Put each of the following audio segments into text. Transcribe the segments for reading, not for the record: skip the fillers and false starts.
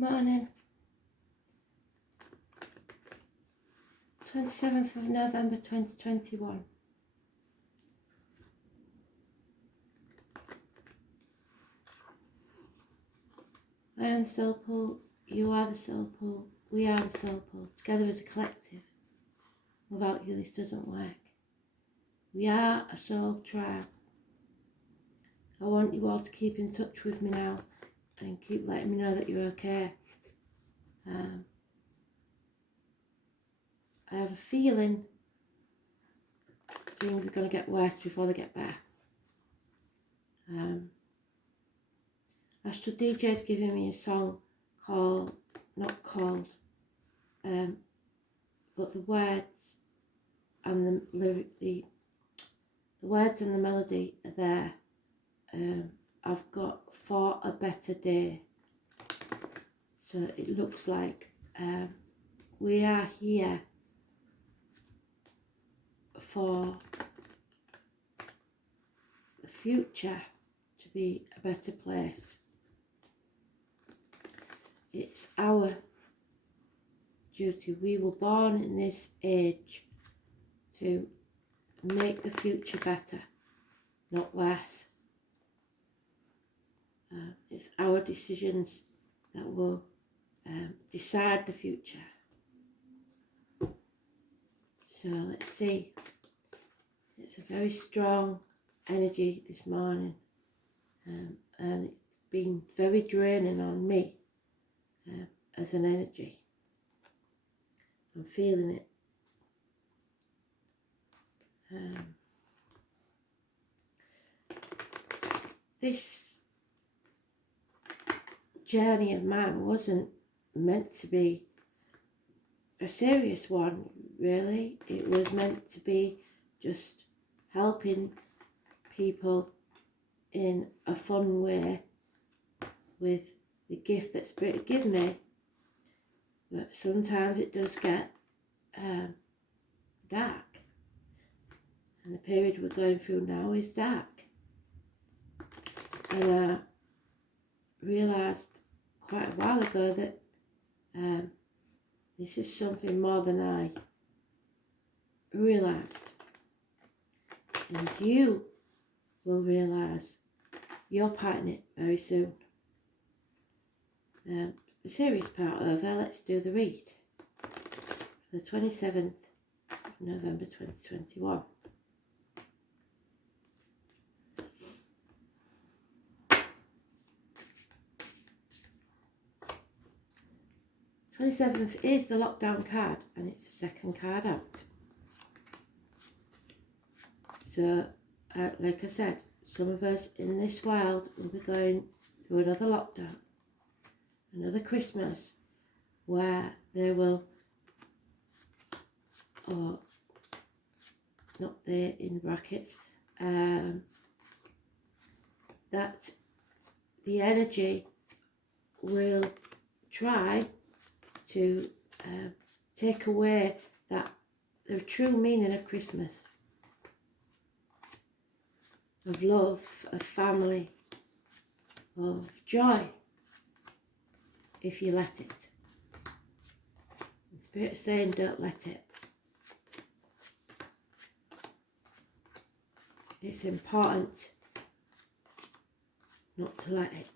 Morning, 27th of November 2021. I am the soul pool, you are the soul pool, we are the soul pool, together as a collective. Without you this doesn't work. We are a soul tribe. I want you all to keep in touch with me now and keep letting me know that you're okay. I have a feeling things are going to get worse before they get better. Astral DJ's giving me a song called, but the words and the lyric, the words and the melody are there. I've got For a Better Day. So it looks like we are here for the future to be a better place. It's our duty. We were born in this age to make the future better, not worse. It's our decisions that will decide the future. So let's see. It's a very strong energy this morning, and it's been very draining on me as an energy. I'm feeling it. This journey of man wasn't meant to be a serious one, really. It was meant to be just helping people in a fun way with the gift that Spirit give me. But sometimes it does get dark, and the period we're going through now is dark. And I realised quite a while ago that this is something more than I realised. And you will realise your part in it very soon. The serious part over, let's do the read. The 27th of November 2021. The 27th is the lockdown card, and it's the second card out. So, like I said, some of us in this world will be going through another lockdown, another Christmas, where they will, or not there in brackets, that the energy will try to take away that the true meaning of Christmas, of love, of family, of joy, if you let it. The Spirit is saying don't let it. It's important not to let it.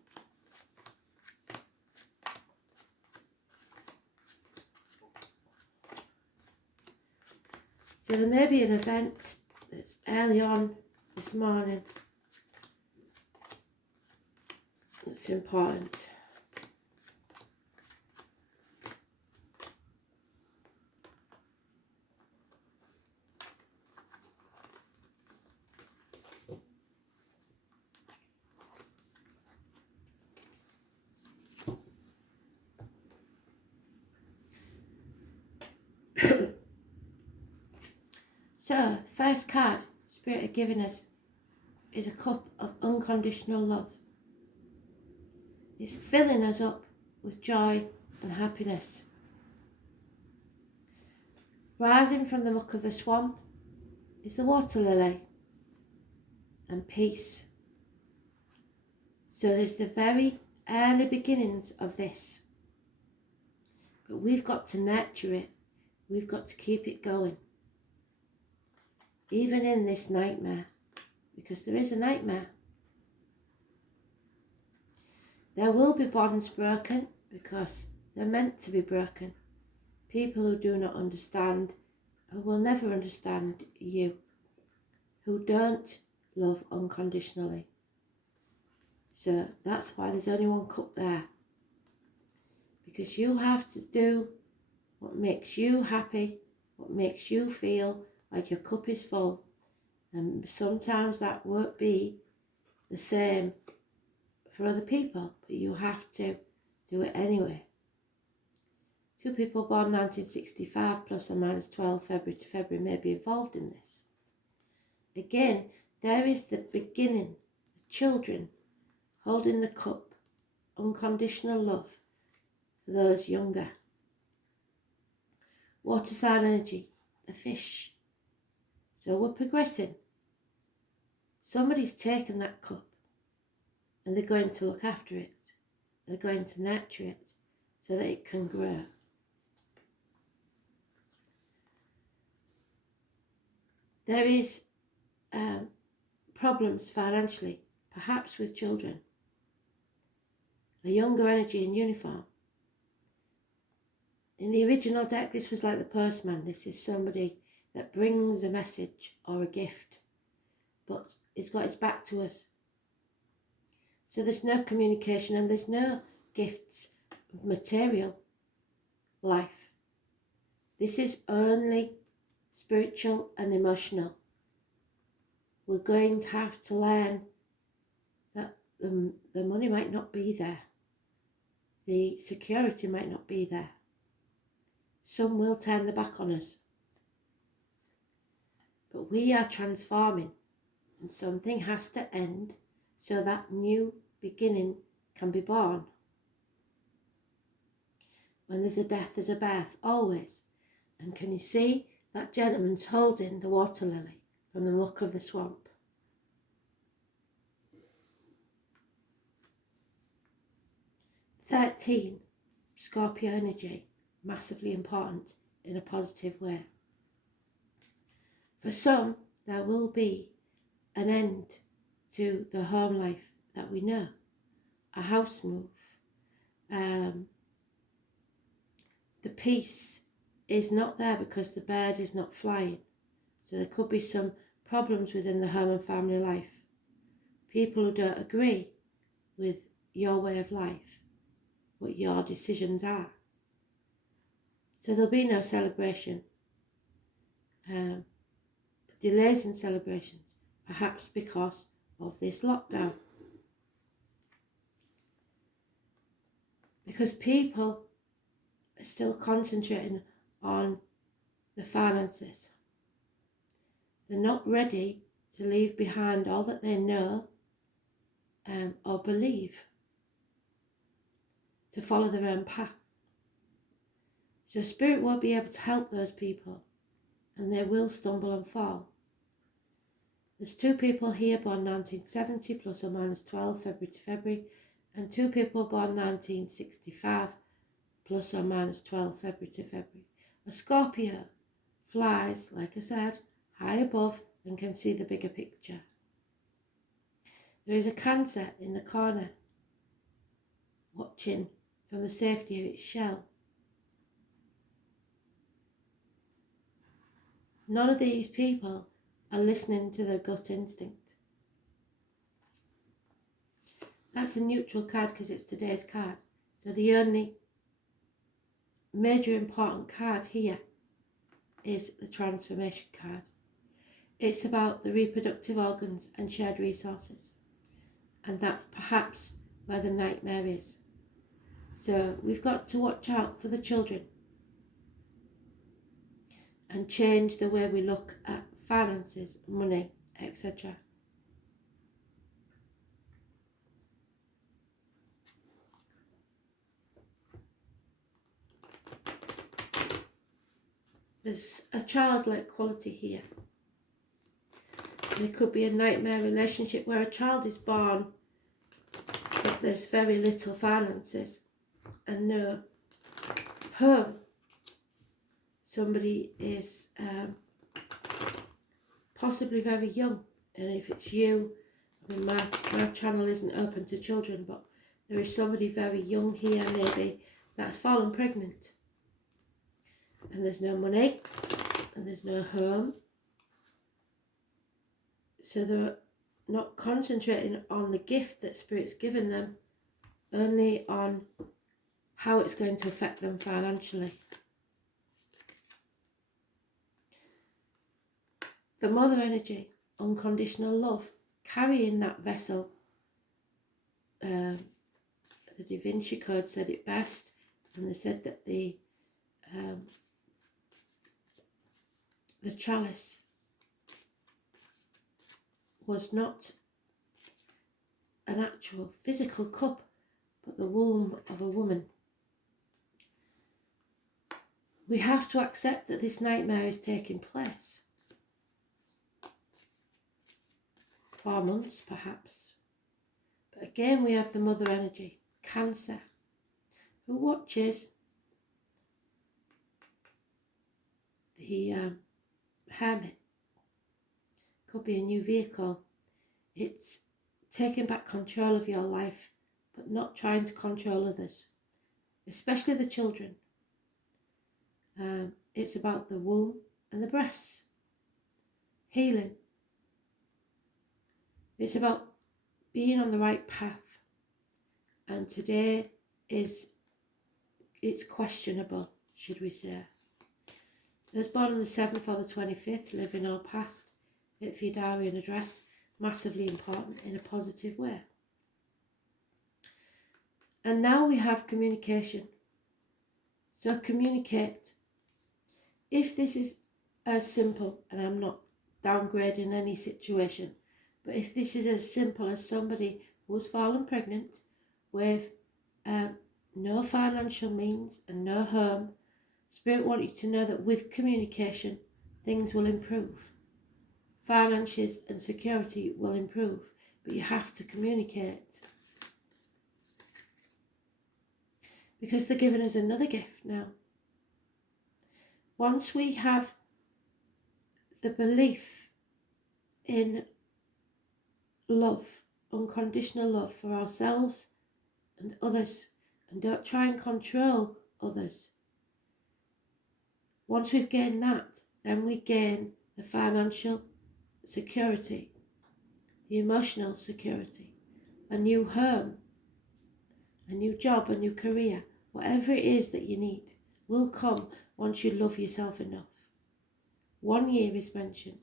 So there may be an event that's early on this morning that's important. So, the first card Spirit are giving us is a cup of unconditional love. It's filling us up with joy and happiness. Rising from the muck of the swamp is the water lily and peace. So there's the very early beginnings of this. But we've got to nurture it. We've got to keep it going. Even in this nightmare, because there is a nightmare. There will be bonds broken because they're meant to be broken. People who do not understand, who will never understand you, who don't love unconditionally. So that's why there's only one cup there. Because you have to do what makes you happy, what makes you feel like your cup is full. And sometimes that won't be the same for other people, but you have to do it anyway. 2 people born 1965 plus or minus 12 February to February may be involved in this. Again, there is the beginning, the children holding the cup, unconditional love for those younger. Water sign energy, the fish. So we're progressing. Somebody's taken that cup and they're going to look after it. They're going to nurture it so that it can grow. There is problems financially, perhaps with children. A younger energy in uniform. In the original deck, this was like the postman. This is somebody that brings a message or a gift, but it's got its back to us. So there's no communication and there's no gifts of material life. This is only spiritual and emotional. We're going to have to learn that the money might not be there. The security might not be there. Some will turn their back on us. But we are transforming, and something has to end so that new beginning can be born. When there's a death, there's a birth, always. And can you see that gentleman's holding the water lily from the muck of the swamp? "13, Scorpio energy, massively important in a positive way. For some, there will be an end to the home life that we know. A house move. The peace is not there because the bird is not flying. So there could be some problems within the home and family life. People who don't agree with your way of life, what your decisions are. So there'll be no celebration. Delays in celebrations, perhaps because of this lockdown. Because people are still concentrating on the finances. They're not ready to leave behind all that they know or believe to follow their own path. So Spirit won't be able to help those people and they will stumble and fall. There's 2 people here born 1970 plus or minus 12 February to February, and 2 people born 1965 plus or minus 12 February to February. A Scorpio flies, like I said, high above and can see the bigger picture. There is a Cancer in the corner, watching from the safety of its shell. None of these people are listening to their gut instinct. That's a neutral card because it's today's card. So the only major important card here is the transformation card. It's about the reproductive organs and shared resources. And that's perhaps where the nightmare is. So we've got to watch out for the children and change the way we look at finances, money, etc. There's a childlike quality here. There could be a nightmare relationship where a child is born but there's very little finances and no home. Somebody is possibly very young, and if it's you, I mean, my channel isn't open to children, but there is somebody very young here maybe that's fallen pregnant, and there's no money and there's no home, so they're not concentrating on the gift that Spirit's given them, only on how it's going to affect them financially. The mother energy, unconditional love, carrying that vessel. The Da Vinci Code said it best, and they said that the chalice was not an actual physical cup, but the womb of a woman. We have to accept that this nightmare is taking place. 4 months, perhaps. But again, we have the mother energy, Cancer, who watches the hermit. Could be a new vehicle. It's taking back control of your life, but not trying to control others, especially the children. It's about the womb and the breasts, healing. It's about being on the right path, and today it's questionable, should we say. Those born on the 7th or the 25th, living or past, at Fidarian address, massively important in a positive way. And now we have communication. So communicate. If this is as simple, and I'm not downgrading any situation, but if this is as simple as somebody who's fallen pregnant with no financial means and no home, Spirit wants you to know that with communication, things will improve. Finances and security will improve, but you have to communicate. Because they're giving us another gift now. Once we have the belief in love, unconditional love for ourselves and others, and don't try and control others. Once we've gained that, then we gain the financial security, the emotional security, a new home, a new job, a new career, whatever it is that you need will come once you love yourself enough. 1 year is mentioned.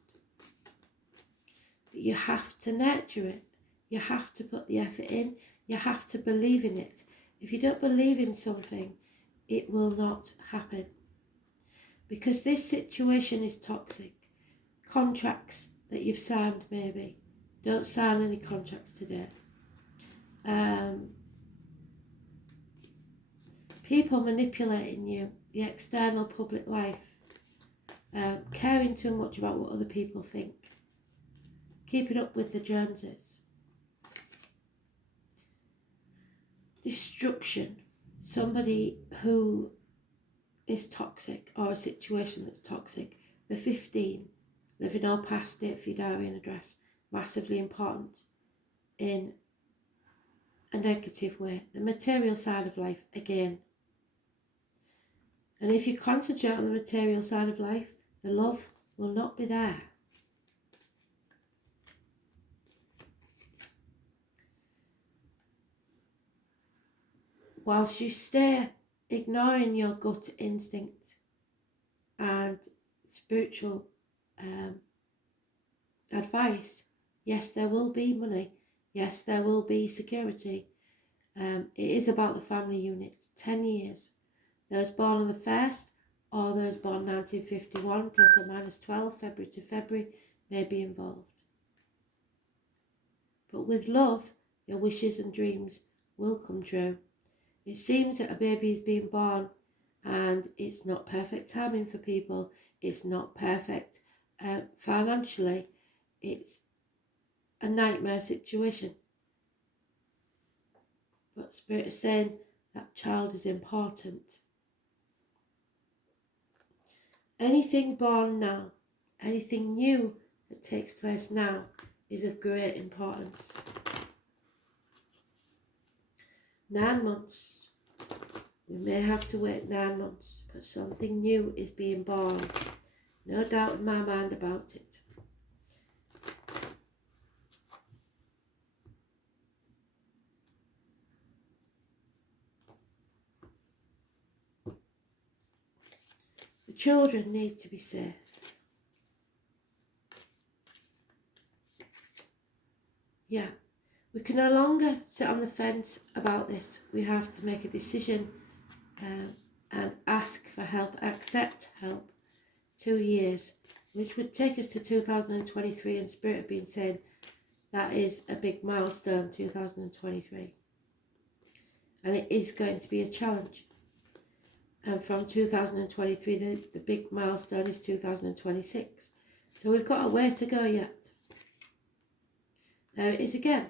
But you have to nurture it. You have to put the effort in. You have to believe in it. If you don't believe in something, it will not happen. Because this situation is toxic. Contracts that you've signed, maybe. Don't sign any contracts today. People manipulating you, the external public life. Caring too much about what other people think. Keeping up with the Joneses. Destruction. Somebody who is toxic, or a situation that's toxic. The 15, living or past date Fidarian address, massively important in a negative way. The material side of life, again. And if you concentrate on the material side of life, the love will not be there. Whilst you stay ignoring your gut instinct and spiritual advice, yes, there will be money. Yes, there will be security. It is about the family unit. 10 years. Those born on the 1st or those born 1951 plus or minus 12, February to February, may be involved. But with love, your wishes and dreams will come true. It seems that a baby is being born and it's not perfect timing for people. It's not perfect financially. It's a nightmare situation. But Spirit is saying that child is important. Anything born now, anything new that takes place now is of great importance. 9 months. We may have to wait 9 months, but something new is being born. No doubt in my mind about it. The children need to be safe. Yeah, we can no longer sit on the fence about this. We have to make a decision and ask for help, accept help. 2 years, which would take us to 2023, and Spirit have been saying that is a big milestone, 2023. And it is going to be a challenge. And from 2023, the big milestone is 2026. So we've got a way to go yet. There it is again,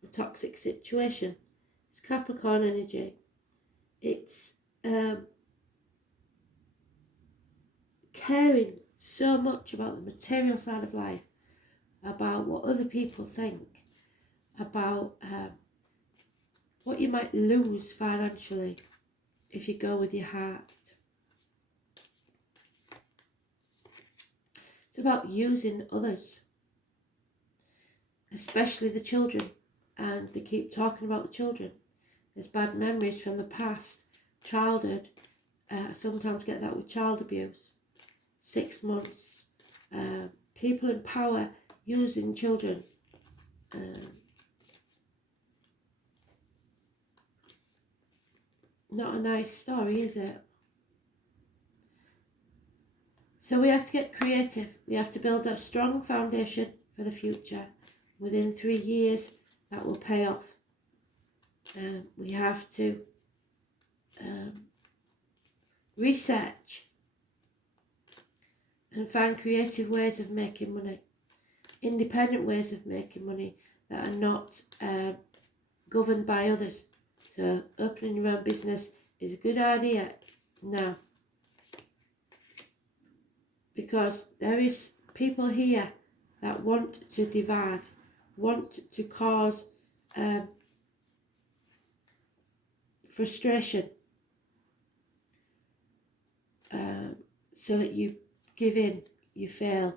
the toxic situation. It's Capricorn energy. It's caring so much about the material side of life, about what other people think, about what you might lose financially if you go with your heart. It's about using others, especially the children, and they keep talking about the children. There's bad memories from the past, childhood. Sometimes get that with child abuse. 6 months. People in power using children. Not a nice story, is it? So we have to get creative. We have to build a strong foundation for the future. Within 3 years, that will pay off. We have to research and find creative ways of making money, independent ways of making money that are not governed by others. So opening your own business is a good idea now, because there is people here that want to divide, want to cause frustration, so that you give in, you fail.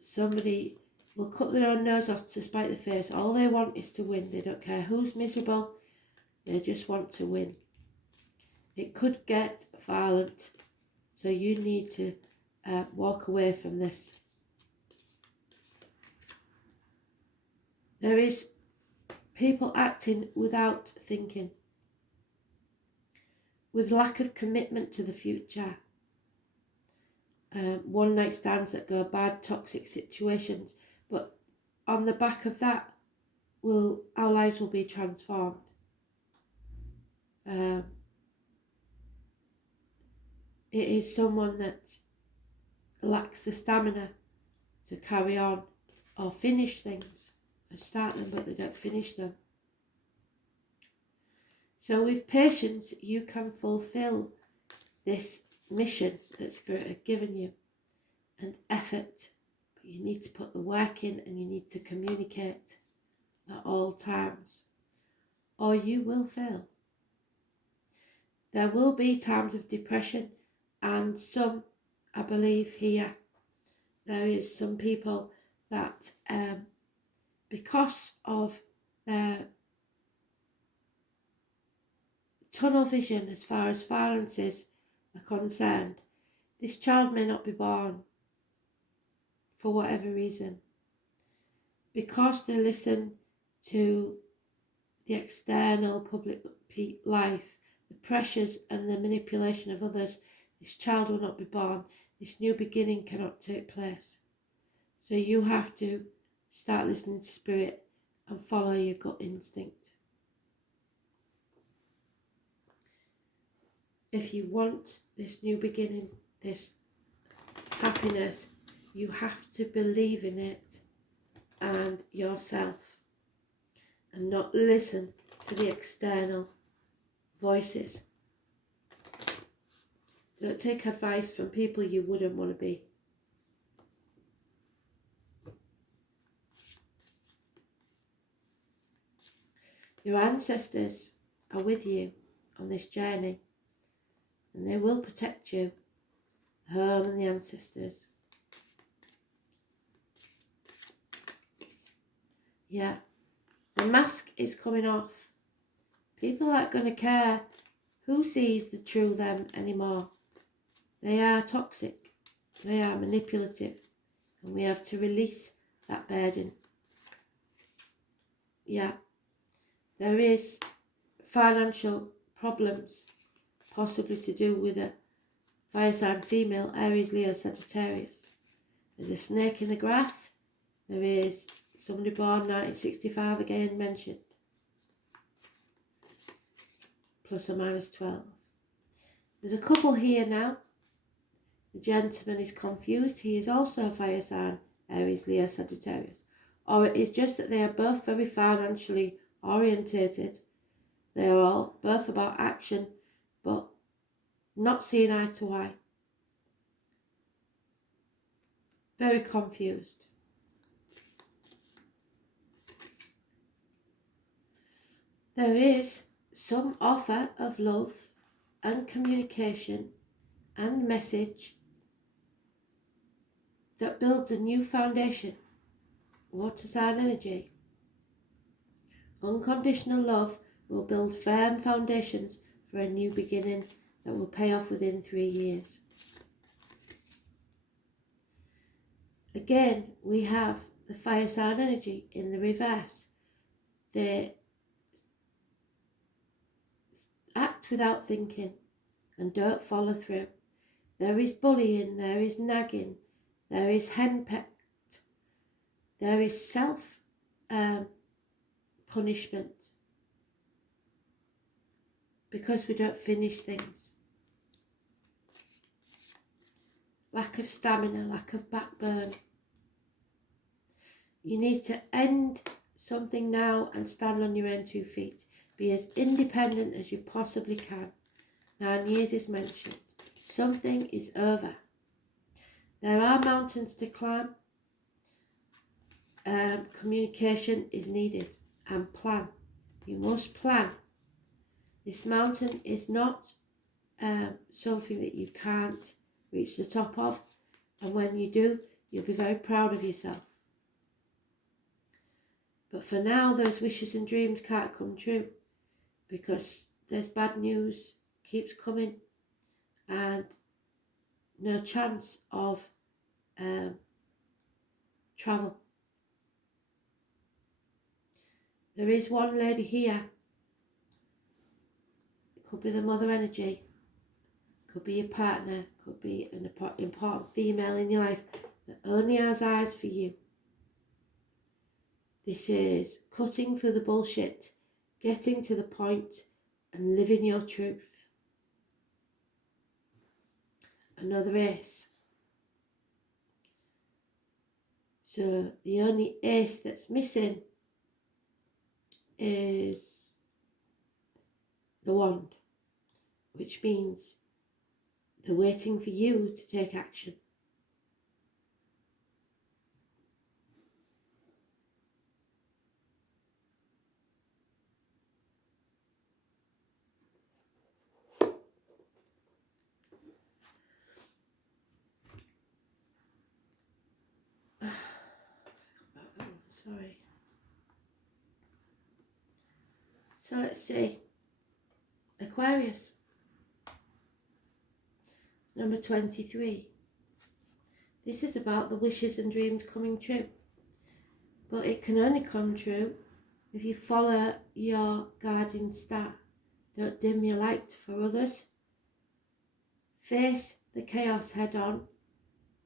Somebody will cut their own nose off to spite the face. All they want is to win. They don't care who's miserable. They just want to win. It could get violent, so you need to walk away from this. There is people acting without thinking, with lack of commitment to the future. One night stands that go bad, toxic situations, but on the back of that, our lives will be transformed. It is someone that lacks the stamina to carry on or finish things. They start them, but they don't finish them. So with patience, you can fulfill this mission that Spirit has given you, and effort. But you need to put the work in, and you need to communicate at all times, or you will fail. There will be times of depression, and some, I believe here, there is some people that because of their tunnel vision as far as finances are concerned, this child may not be born for whatever reason, because they listen to the external public life, the pressures and the manipulation of others. This child will not be born. This new beginning cannot take place. So you have to start listening to Spirit and follow your gut instinct. If you want this new beginning, this happiness, you have to believe in it and yourself, and not listen to the external voices. Don't take advice from people you wouldn't want to be. Your ancestors are with you on this journey, and they will protect you, the home and the ancestors. Yeah, the mask is coming off. People aren't going to care who sees the true them anymore. They are toxic, they are manipulative, and we have to release that burden. Yeah, there is financial problems, possibly to do with a fire sign female, Aries, Leo, Sagittarius. There's a snake in the grass. There is somebody born 1965 again mentioned. Plus or minus 12. There's a couple here now. The gentleman is confused. He is also a fire sign, Aries, Leo, Sagittarius. Or it is just that they are both very financially orientated. They are all both about action, but not seeing eye to eye. Very confused. There is some offer of love and communication and message that builds a new foundation. Water sign energy. Unconditional love will build firm foundations for a new beginning that will pay off within 3 years. Again, we have the fire sign energy in the reverse. They act without thinking and don't follow through. There is bullying, there is nagging, there is henpecked, there is self punishment because we don't finish things. Lack of stamina, lack of backbone. You need to end something now and stand on your own 2 feet. Be as independent as you possibly can. 9 years is mentioned. Something is over. There are mountains to climb. Communication is needed. And plan. You must plan. This mountain is not something that you can't reach the top of. And when you do, you'll be very proud of yourself. But for now, those wishes and dreams can't come true because there's bad news keeps coming and no chance of travel. There is one lady here. It could be the mother energy, could be your partner, could be an important female in your life that only has eyes for you. This is cutting through the bullshit, getting to the point and living your truth. Another ace. So the only ace that's missing is the wand, which means they're waiting for you to take action. Sorry. So let's see. Aquarius. Number 23. This is about the wishes and dreams coming true. But it can only come true if you follow your guiding star. Don't dim your light for others. Face the chaos head on.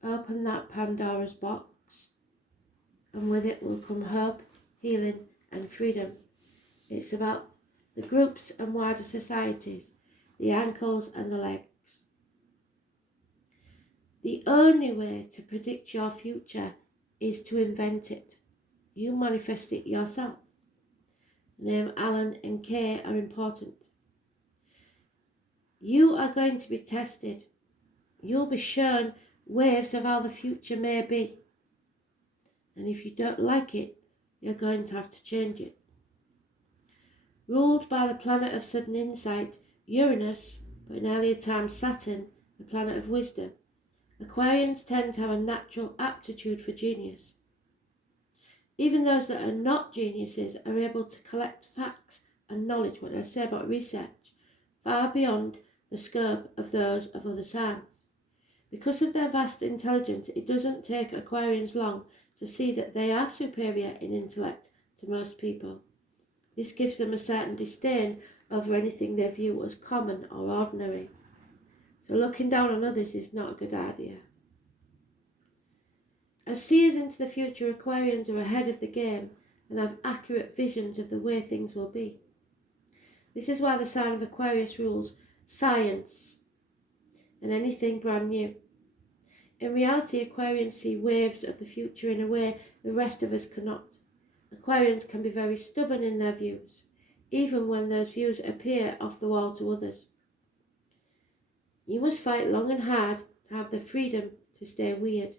Open that Pandora's box. And with it will come hope, healing and freedom. It's about the groups and wider societies, the ankles and the legs. The only way to predict your future is to invent it. You manifest it yourself. The name Alan and Kay are important. You are going to be tested you'll be shown waves of how the future may be. And if you don't like it, you're going to have to change it. Ruled by the planet of sudden insight, Uranus, but in earlier times Saturn, the planet of wisdom, Aquarians tend to have a natural aptitude for genius. Even those that are not geniuses are able to collect facts and knowledge, what I say about research, far beyond the scope of those of other signs. Because of their vast intelligence, it doesn't take Aquarians long to see that they are superior in intellect to most people. This gives them a certain disdain over anything they view as common or ordinary. So looking down on others is not a good idea. As seers into the future, Aquarians are ahead of the game and have accurate visions of the way things will be. This is why the sign of Aquarius rules science and anything brand new. In reality, Aquarians see waves of the future in a way the rest of us cannot. Aquarians can be very stubborn in their views, even when those views appear off the wall to others. You must fight long and hard to have the freedom to stay weird,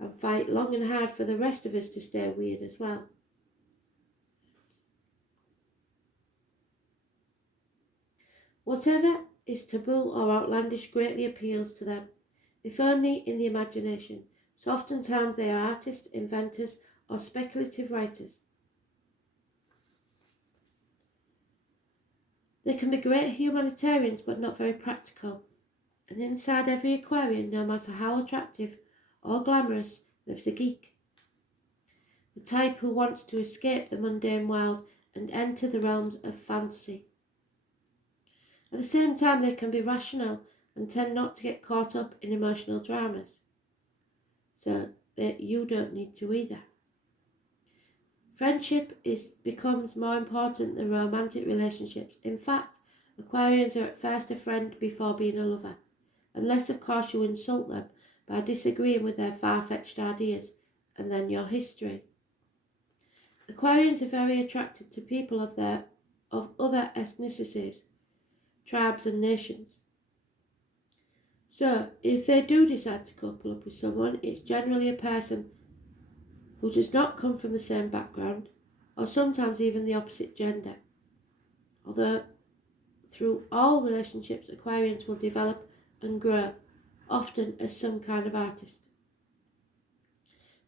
and fight long and hard for the rest of us to stay weird as well. Whatever is taboo or outlandish greatly appeals to them, if only in the imagination, so oftentimes they are artists, inventors, or speculative writers. They can be great humanitarians but not very practical, and inside every Aquarian, no matter how attractive or glamorous, lives a geek. The type who wants to escape the mundane world and enter the realms of fantasy. At the same time, they can be rational and tend not to get caught up in emotional dramas. So that you don't need to either. Friendship becomes more important than romantic relationships. In fact, Aquarians are at first a friend before being a lover, unless of course you insult them by disagreeing with their far-fetched ideas, and then your history. Aquarians are very attracted to people of other ethnicities, tribes and nations. So, if they do decide to couple up with someone, it's generally a person who does not come from the same background, or sometimes even the opposite gender. Although, through all relationships, Aquarians will develop and grow, often as some kind of artist.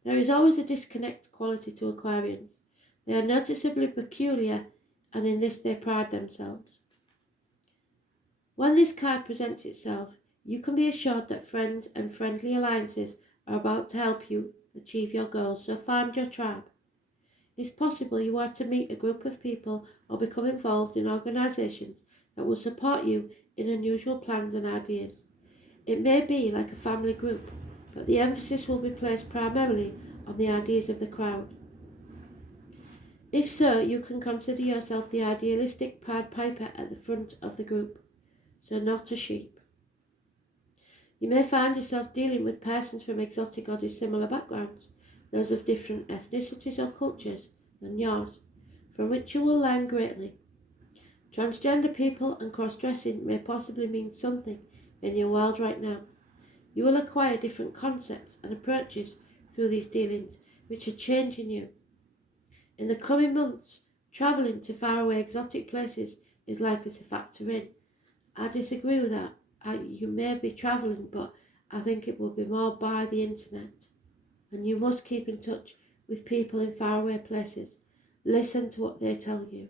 There is always a disconnect quality to Aquarians. They are noticeably peculiar, and in this they pride themselves. When this card presents itself, you can be assured that friends and friendly alliances are about to help you achieve your goals, so find your tribe. It's possible you are to meet a group of people or become involved in organisations that will support you in unusual plans and ideas. It may be like a family group, but the emphasis will be placed primarily on the ideas of the crowd. If so, you can consider yourself the idealistic Pied Piper at the front of the group, so not a sheep. You may find yourself dealing with persons from exotic or dissimilar backgrounds, those of different ethnicities or cultures than yours, from which you will learn greatly. Transgender people and cross-dressing may possibly mean something in your world right now. You will acquire different concepts and approaches through these dealings, which are changing you. In the coming months, travelling to faraway exotic places is likely to factor in. I disagree with that. You may be travelling, but I think it will be more by the internet. And you must keep in touch with people in faraway places. Listen to what they tell you.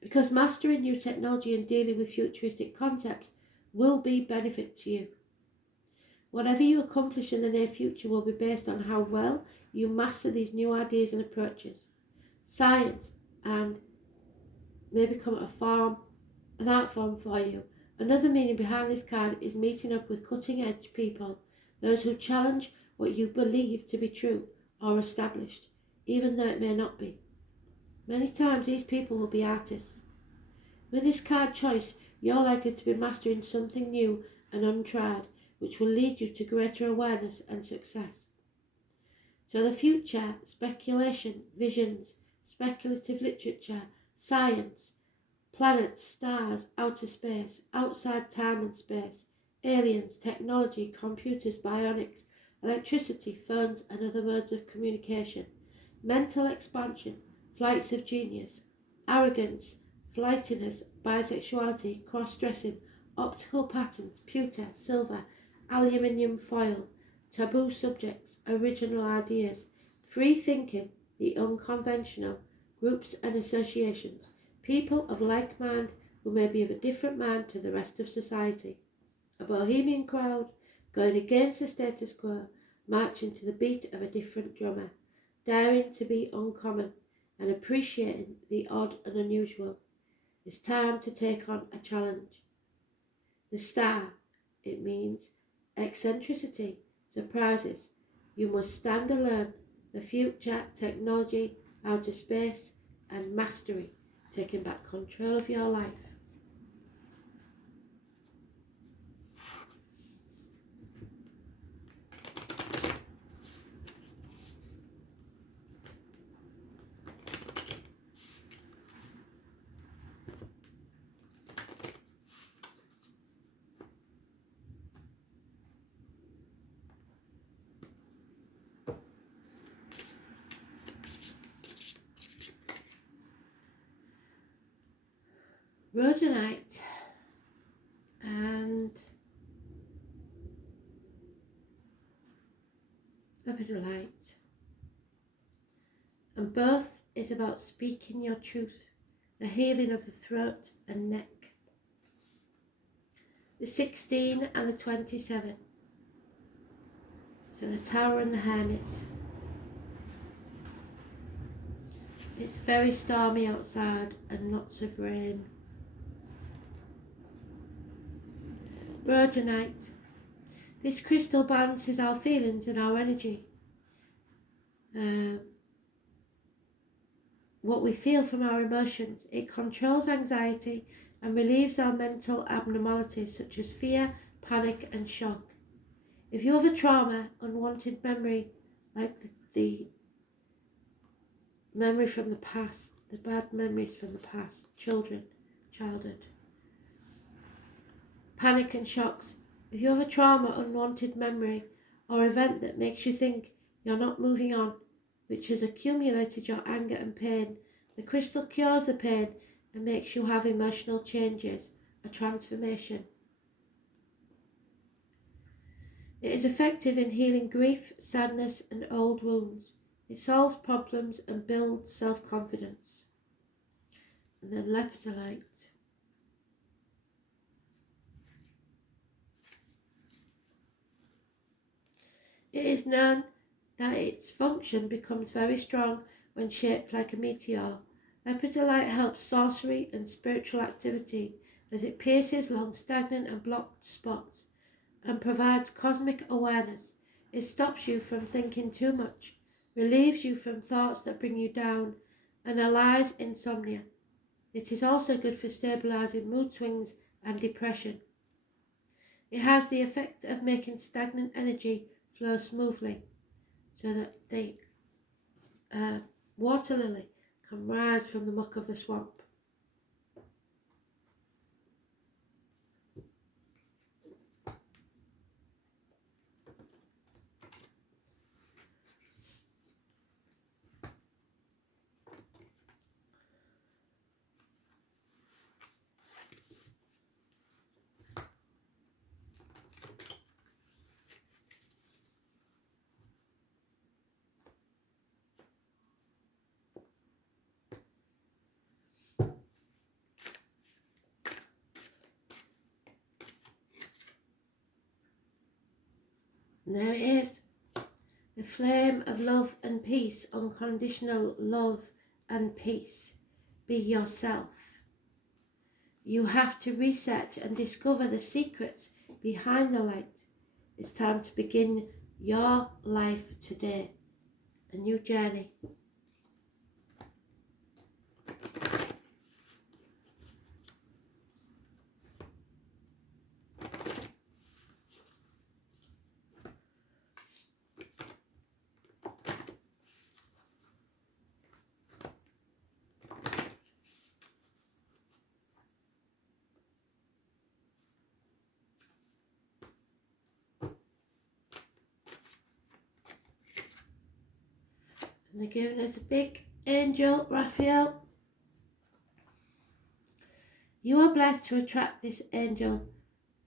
Because mastering new technology and dealing with futuristic concepts will be benefit to you. Whatever you accomplish in the near future will be based on how well you master these new ideas and approaches. Science and may become an art form for you. Another meaning behind this card is meeting up with cutting-edge people, those who challenge what you believe to be true or established, even though it may not be. Many times these people will be artists. With this card choice, you're likely to be mastering something new and untried, which will lead you to greater awareness and success. So the future, speculation, visions, speculative literature, science, planets, stars, outer space, outside time and space, aliens, technology, computers, bionics, electricity, phones, and other modes of communication, mental expansion, flights of genius, arrogance, flightiness, bisexuality, cross-dressing, optical patterns, pewter, silver, aluminium foil, taboo subjects, original ideas, free thinking, the unconventional, groups and associations, people of like mind who may be of a different mind to the rest of society, a bohemian crowd going against the status quo, marching to the beat of a different drummer, daring to be uncommon and appreciating the odd and unusual. It's time to take on a challenge. The star, it means eccentricity, surprises. You must stand alone. The future, technology, outer space, and mastery, taking back control of your life. Rhodonite and lepidolite, and both is about speaking your truth, the healing of the throat and neck. The 16 and the 27, so the Tower and the Hermit. It's very stormy outside and lots of rain. Rhodonite. This crystal balances our feelings and our energy. What we feel from our emotions. It controls anxiety and relieves our mental abnormalities such as fear, panic and shock. If you have a trauma, unwanted memory, like the memory from the past, the bad memories from the past, childhood, panic and shocks. If you have a trauma, unwanted memory, or event that makes you think you're not moving on, which has accumulated your anger and pain, the crystal cures the pain and makes you have emotional changes, a transformation. It is effective in healing grief, sadness, and old wounds. It solves problems and builds self-confidence. And then lepidolite. It is known that its function becomes very strong when shaped like a meteor. Lepidolite helps sorcery and spiritual activity as it pierces along stagnant and blocked spots and provides cosmic awareness. It stops you from thinking too much, relieves you from thoughts that bring you down, and allies insomnia. It is also good for stabilizing mood swings and depression. It has the effect of making stagnant energy flow smoothly so that the water lily can rise from the muck of the swamp. And there it is. The flame of love and peace, unconditional love and peace. Be yourself. You have to research and discover the secrets behind the light. It's time to begin your life today. A new journey. And they're giving us a big angel, Raphael. You are blessed to attract this angel,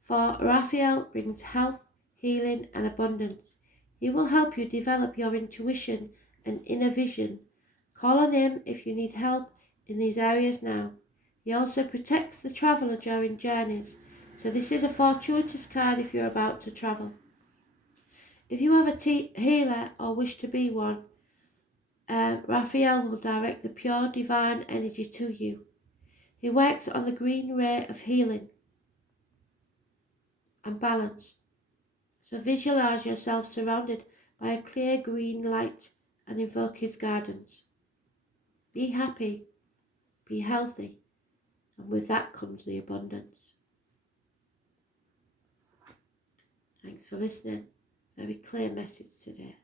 for Raphael brings health, healing, and abundance. He will help you develop your intuition and inner vision. Call on him if you need help in these areas now. He also protects the traveller during journeys, so this is a fortuitous card if you're about to travel. If you have a healer or wish to be one, Raphael will direct the pure divine energy to you. He works on the green ray of healing and balance. So visualize yourself surrounded by a clear green light and invoke his guidance. Be happy, be healthy, and with that comes the abundance. Thanks for listening. Very clear message today.